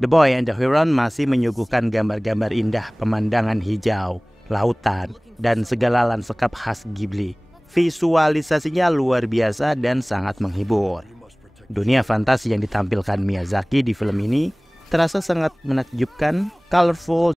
The Boy and the Heron masih menyuguhkan gambar-gambar indah, pemandangan hijau, lautan, dan segala lanskap khas Ghibli. Visualisasinya luar biasa dan sangat menghibur. Dunia fantasi yang ditampilkan Miyazaki di film ini terasa sangat menakjubkan, colorful,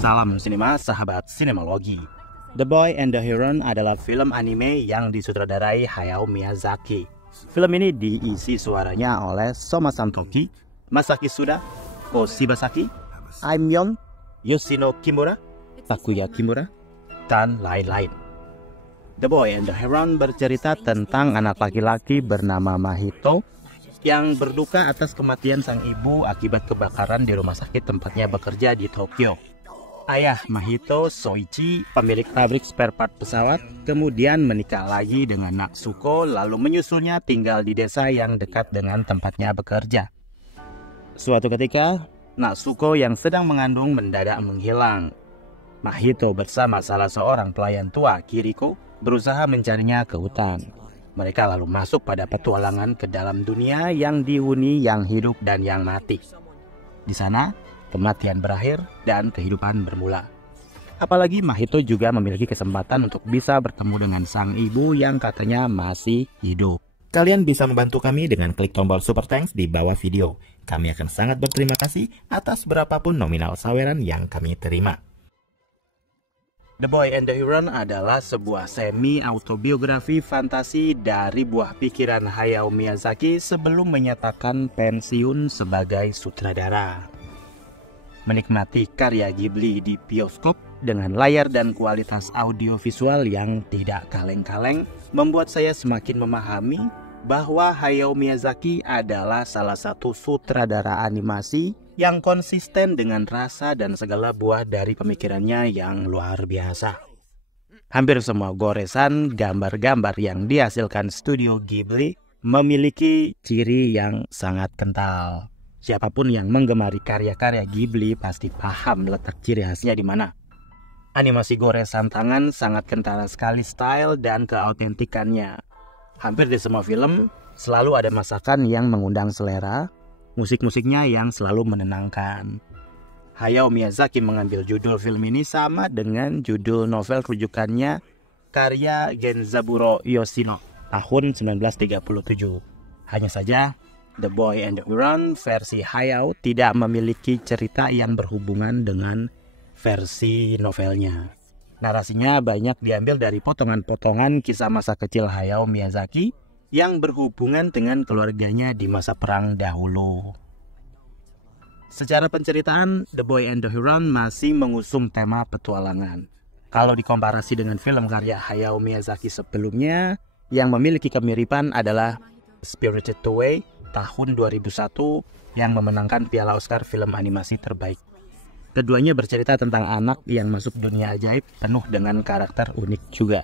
Salam sinema, sahabat sinemalogi. The Boy and the Heron adalah film anime yang disutradarai Hayao Miyazaki. Film ini diisi suaranya oleh Soma Santoki, Masaki Suda, Ko Shibasaki, Aimyon, Yoshino Kimura, Takuya Kimura, dan lain-lain. The Boy and the Heron bercerita tentang anak laki-laki bernama Mahito yang berduka atas kematian sang ibu akibat kebakaran di rumah sakit tempatnya bekerja di Tokyo. Ayah Mahito, Soichi, pemilik pabrik spare part pesawat, kemudian menikah lagi dengan Natsuko, lalu menyusulnya tinggal di desa yang dekat dengan tempatnya bekerja. Suatu ketika, Natsuko yang sedang mengandung mendadak menghilang. Mahito bersama salah seorang pelayan tua, Kiriko, berusaha mencarinya ke hutan. Mereka lalu masuk pada petualangan ke dalam dunia yang dihuni yang hidup dan yang mati. Di sana, kematian berakhir dan kehidupan bermula. Apalagi Mahito juga memiliki kesempatan untuk bisa bertemu dengan sang ibu yang katanya masih hidup. Kalian bisa membantu kami dengan klik tombol Super Thanks di bawah video. Kami akan sangat berterima kasih atas berapapun nominal saweran yang kami terima. The Boy and the Heron adalah sebuah semi-autobiografi fantasi dari buah pikiran Hayao Miyazaki sebelum menyatakan pensiun sebagai sutradara. Menikmati karya Ghibli di bioskop dengan layar dan kualitas audiovisual yang tidak kaleng-kaleng membuat saya semakin memahami bahwa Hayao Miyazaki adalah salah satu sutradara animasi yang konsisten dengan rasa dan segala buah dari pemikirannya yang luar biasa. Hampir semua goresan gambar-gambar yang dihasilkan studio Ghibli memiliki ciri yang sangat kental. Siapapun yang menggemari karya-karya Ghibli pasti paham letak ciri khasnya di mana. Animasi goresan tangan sangat kentara sekali style dan keautentikannya. Hampir di semua film selalu ada masakan yang mengundang selera, musik-musiknya yang selalu menenangkan. Hayao Miyazaki mengambil judul film ini sama dengan judul novel rujukannya karya Genzaburo Yoshino tahun 1937. Hanya saja The Boy and the Heron versi Hayao tidak memiliki cerita yang berhubungan dengan versi novelnya. Narasinya banyak diambil dari potongan-potongan kisah masa kecil Hayao Miyazaki yang berhubungan dengan keluarganya di masa perang dahulu. Secara penceritaan, The Boy and the Heron masih mengusung tema petualangan. Kalau dikomparasi dengan film karya Hayao Miyazaki sebelumnya, yang memiliki kemiripan adalah Spirited Away tahun 2001 yang memenangkan Piala Oscar film animasi terbaik. Keduanya bercerita tentang anak yang masuk dunia ajaib penuh dengan karakter unik juga.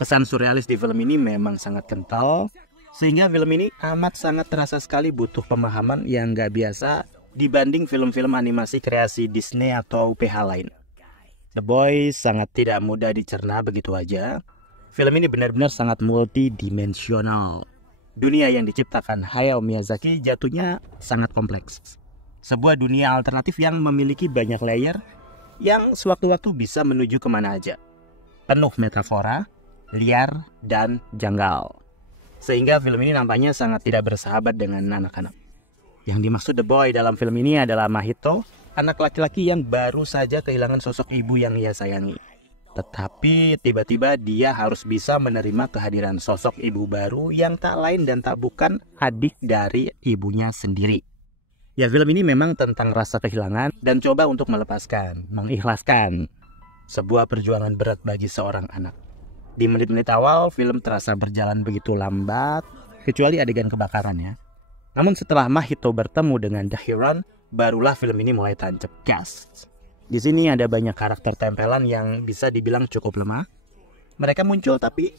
Kesan surrealis di film ini memang sangat kental, sehingga film ini amat sangat terasa sekali butuh pemahaman yang gak biasa dibanding film-film animasi kreasi Disney atau PH lain. The Boy sangat tidak mudah dicerna begitu aja. Film ini benar-benar sangat multidimensional. Dunia yang diciptakan Hayao Miyazaki jatuhnya sangat kompleks. Sebuah dunia alternatif yang memiliki banyak layer yang sewaktu-waktu bisa menuju kemana aja. Penuh metafora, liar, dan janggal. Sehingga film ini nampaknya sangat tidak bersahabat dengan anak-anak. Yang dimaksud The Boy dalam film ini adalah Mahito, anak laki-laki yang baru saja kehilangan sosok ibu yang ia sayangi. Tetapi tiba-tiba dia harus bisa menerima kehadiran sosok ibu baru yang tak lain dan tak bukan adik dari ibunya sendiri. Ya, film ini memang tentang rasa kehilangan dan coba untuk melepaskan, mengikhlaskan. Sebuah perjuangan berat bagi seorang anak. Di menit-menit awal, film terasa berjalan begitu lambat, kecuali adegan kebakaran ya. Namun setelah Mahito bertemu dengan The Heron, barulah film ini mulai tancap gas. Di sini ada banyak karakter tempelan yang bisa dibilang cukup lemah. Mereka muncul tapi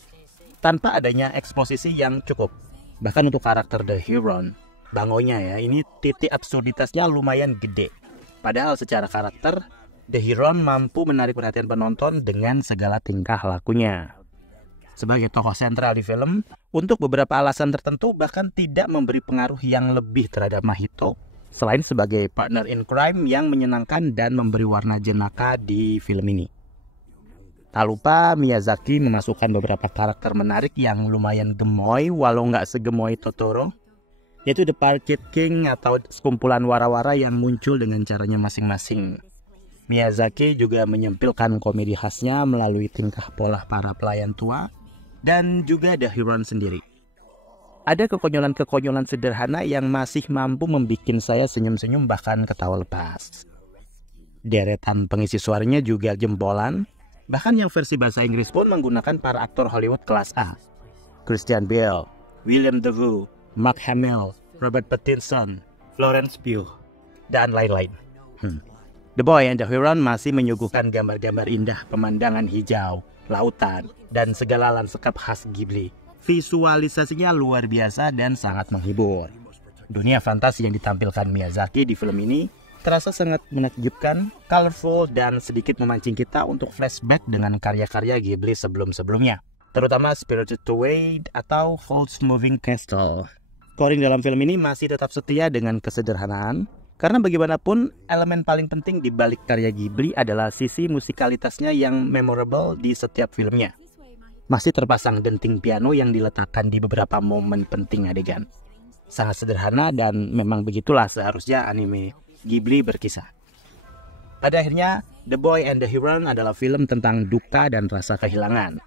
tanpa adanya eksposisi yang cukup. Bahkan untuk karakter The Heron, bangonya ya, ini titik absurditasnya lumayan gede. Padahal secara karakter, The Heron mampu menarik perhatian penonton dengan segala tingkah lakunya. Sebagai tokoh sentral di film, untuk beberapa alasan tertentu bahkan tidak memberi pengaruh yang lebih terhadap Mahito, selain sebagai partner in crime yang menyenangkan dan memberi warna jenaka di film ini. Tak lupa Miyazaki memasukkan beberapa karakter menarik yang lumayan gemoy walau nggak segemoy Totoro, yaitu The Parquet King atau sekumpulan wara-wara yang muncul dengan caranya masing-masing. Miyazaki juga menyempilkan komedi khasnya melalui tingkah pola para pelayan tua dan juga The Heron sendiri. Ada kekonyolan-kekonyolan sederhana yang masih mampu membuat saya senyum-senyum bahkan ketawa lepas. Deretan pengisi suaranya juga jempolan. Bahkan yang versi bahasa Inggris pun menggunakan para aktor Hollywood kelas A. Christian Bale, William Dafoe, Mark Hamill, Robert Pattinson, Florence Pugh, dan lain-lain. The Boy and the Heron masih menyuguhkan gambar-gambar indah pemandangan hijau, lautan, dan segala lanskap khas Ghibli. Visualisasinya luar biasa dan sangat menghibur. Dunia fantasi yang ditampilkan Miyazaki di film ini terasa sangat menakjubkan, colorful, dan sedikit memancing kita untuk flashback dengan karya-karya Ghibli sebelum-sebelumnya, terutama Spirited Away atau Howl's Moving Castle. Scoring dalam film ini masih tetap setia dengan kesederhanaan, karena bagaimanapun elemen paling penting di balik karya Ghibli adalah sisi musikalitasnya yang memorable di setiap filmnya. Masih terpasang denting piano yang diletakkan di beberapa momen penting adegan. Sangat sederhana dan memang begitulah seharusnya anime Ghibli berkisah. Pada akhirnya, The Boy and the Heron adalah film tentang duka dan rasa kehilangan.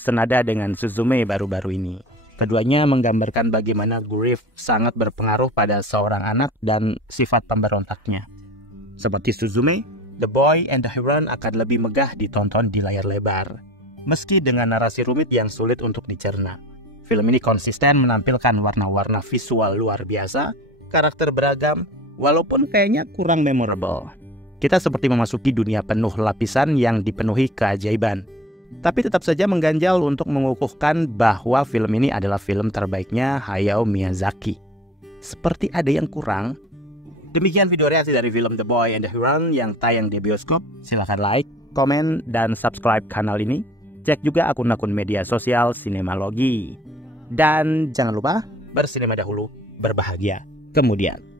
Senada dengan Suzume baru-baru ini. Keduanya menggambarkan bagaimana grief sangat berpengaruh pada seorang anak dan sifat pemberontaknya. Seperti Suzume, The Boy and the Heron akan lebih megah ditonton di layar lebar, meski dengan narasi rumit yang sulit untuk dicerna. Film ini konsisten menampilkan warna-warna visual luar biasa, karakter beragam, walaupun kayaknya kurang memorable. Kita seperti memasuki dunia penuh lapisan yang dipenuhi keajaiban. Tapi tetap saja mengganjal untuk mengukuhkan bahwa film ini adalah film terbaiknya Hayao Miyazaki. Seperti ada yang kurang. Demikian video reaksi dari film The Boy and the Heron yang tayang di bioskop. Silahkan like, komen, dan subscribe kanal ini. Cek juga akun-akun media sosial Sinemalogi. Dan jangan lupa bersinema dahulu, berbahagia kemudian.